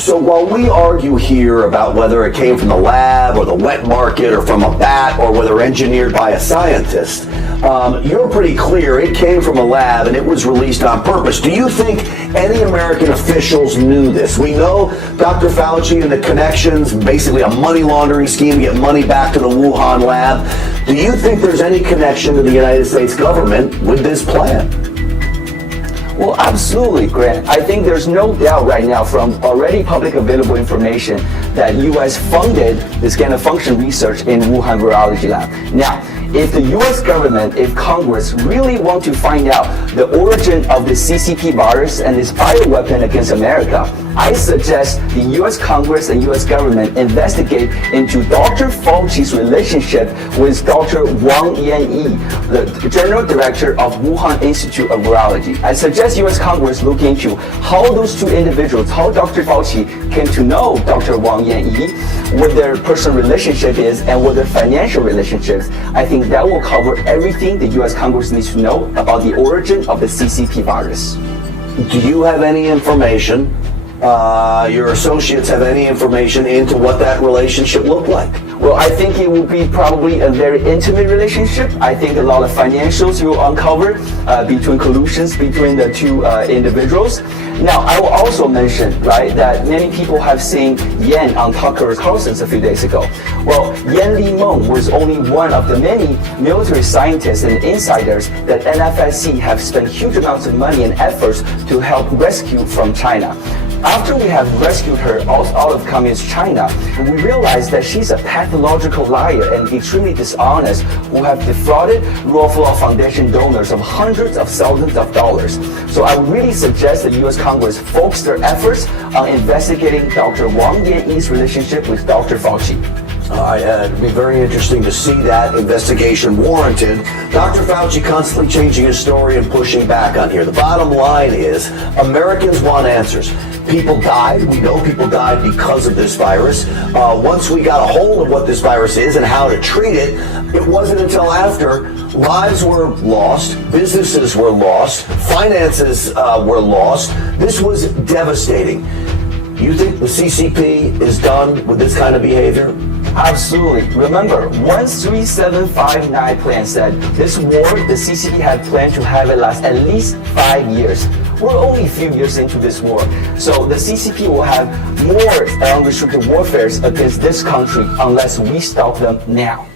So while we argue here about whether it came from the lab or the wet market or from a bat or whether engineered by a scientist, you're pretty clear it came from a lab and it was released on purpose. Do you think any American officials knew this? We know Dr. Fauci and the connections, basically a money laundering scheme to get money back to the Wuhan lab. Do you think there's any connection to the United States government with this plan? Well, absolutely, Grant. I think there's no doubt right now from already public available information that U.S. funded this gain-of-function research in Wuhan Virology Lab. Now, if the U.S. government, if Congress really want to find out the origin of the CCP virus and this bioweapon against America, I suggest the U.S. Congress and U.S. government investigate into Dr. Fauci's relationship with Dr. Wang Yanyi, the General Director of Wuhan Institute of Virology. I suggest U.S. Congress look into how those two individuals, how Dr. Fauci came to know Dr. Wang Yanyi, what their personal relationship is, and what their financial relationships. I think that will cover everything the U.S. Congress needs to know about the origin of the CCP virus. Do you have any information, your associates have any information into what that relationship looked like? Well, I think it will be probably a very intimate relationship. I think a lot of financials you will uncover between collusions between the two individuals. Now, I will also mention, right, that many people have seen Yan on Tucker Carlson's a few days ago. Well, Yan Limeng was only one of the many military scientists and insiders that NFSC have spent huge amounts of money and efforts to help rescue from China. After we have rescued her out of communist China, we realized that she's a pathological liar and extremely dishonest who have defrauded Rule of Law Foundation donors of hundreds of thousands of dollars. So I really suggest the U.S. Congress focus their efforts on investigating Dr. Wang Yanyi's relationship with Dr. Fauci. It'd be very interesting to see that investigation warranted. Dr. Fauci constantly changing his story and pushing back on here. The bottom line is Americans want answers. People died. We know people died because of this virus. Once we got a hold of what this virus is and how to treat it, it wasn't until after lives were lost, businesses were lost, finances were lost. This was devastating. You think the CCP is done with this kind of behavior? Absolutely. Remember, 13759 plan said this war, the CCP had planned to have it last at least 5 years. We're only a few years into this war. So the CCP will have more unrestricted warfare against this country unless we stop them now.